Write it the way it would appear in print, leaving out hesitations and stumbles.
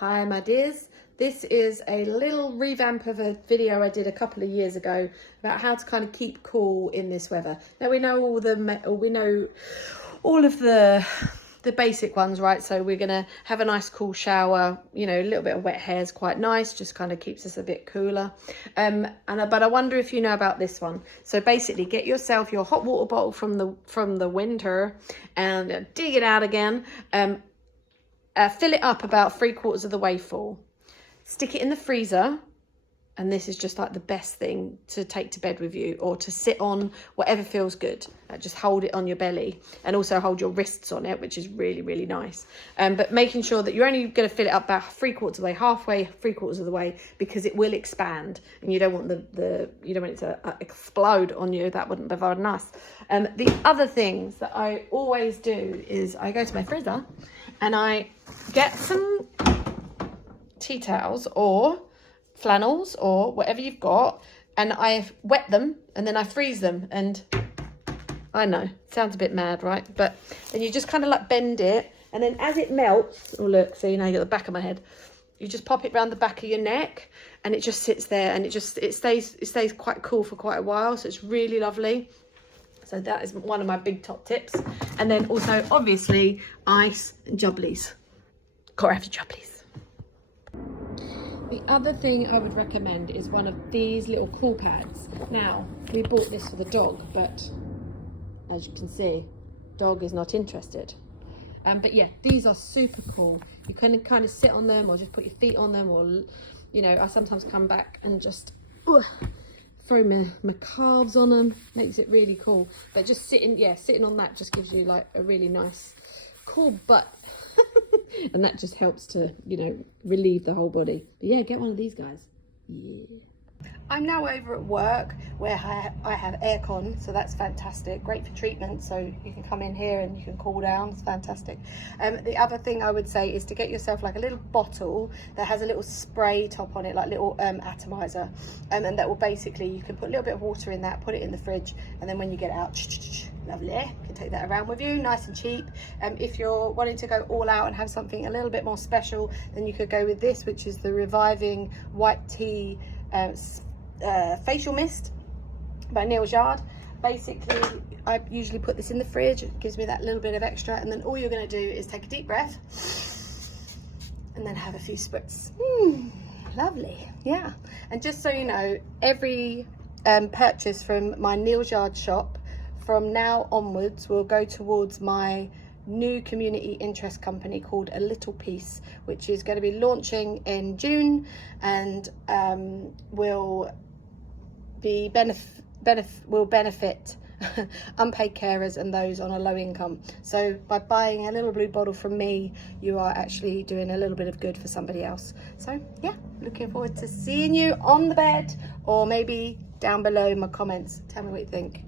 Hi my dears, this is a little revamp of a video I did a couple of years ago about how to kind of keep cool in this weather. Now we know all of the basic ones, right? So we're gonna have a nice cool shower, you know, a little bit of wet hair is quite nice, just kind of keeps us a bit cooler. But I wonder if you know about this one. So basically get yourself your hot water bottle from the winter and dig it out again. Fill it up about 3/4 of the way full. Stick it in the freezer, and this is just like the best thing to take to bed with you or to sit on, whatever feels good. Just hold it on your belly and also hold your wrists on it, which is really, really nice. But making sure that you're only going to fill it up about 3/4 of the way, halfway, 3/4 of the way, because it will expand and you don't want you don't want it to explode on you. That wouldn't be very nice. The other things that I always do is I go to my freezer and I get some tea towels or flannels or whatever you've got, and I wet them and then I freeze them. And I know, sounds a bit mad, right? But then you just kind of like bend it, and then as it melts, oh look, so you know, you got the back of my head, you just pop it around the back of your neck and it just sits there, and it stays quite cool for quite a while. So it's really lovely. So that is one of my big top tips. And then also obviously ice and Jubblys. Gotta have your Jubblys. The other thing I would recommend is one of these little cool pads. Now, we bought this for the dog, but as you can see, dog is not interested. But yeah, these are super cool. You can kind of sit on them or just put your feet on them, or, you know, I sometimes come back and just throw my calves on them. Makes it really cool. But just sitting on that just gives you like a really nice cool butt. And that just helps to, you know, relieve the whole body. But yeah, get one of these guys. Yeah. I'm now over at work where I have aircon, so that's fantastic. Great for treatment, so you can come in here and you can cool down. It's fantastic. The other thing I would say is to get yourself like a little bottle that has a little spray top on it, like little atomizer, and that will basically, you can put a little bit of water in that, put it in the fridge, and then when you get it out, lovely, you can take that around with you, nice and cheap. If you're wanting to go all out and have something a little bit more special, then you could go with this, which is the Reviving White Tea facial mist by Neal. Basically, I usually put this in the fridge. It gives me that little bit of extra, and then all you're going to do is take a deep breath and then have a few spritz. Lovely. Yeah. And just so you know, every purchase from my Neal shop from now onwards will go towards my new community interest company called A Little Piece, which is going to be launching in June, and will benefit unpaid carers and those on a low income. So by buying a little blue bottle from me, you are actually doing a little bit of good for somebody else. So yeah, looking forward to seeing you on the bed, or maybe down below in my comments. Tell me what you think.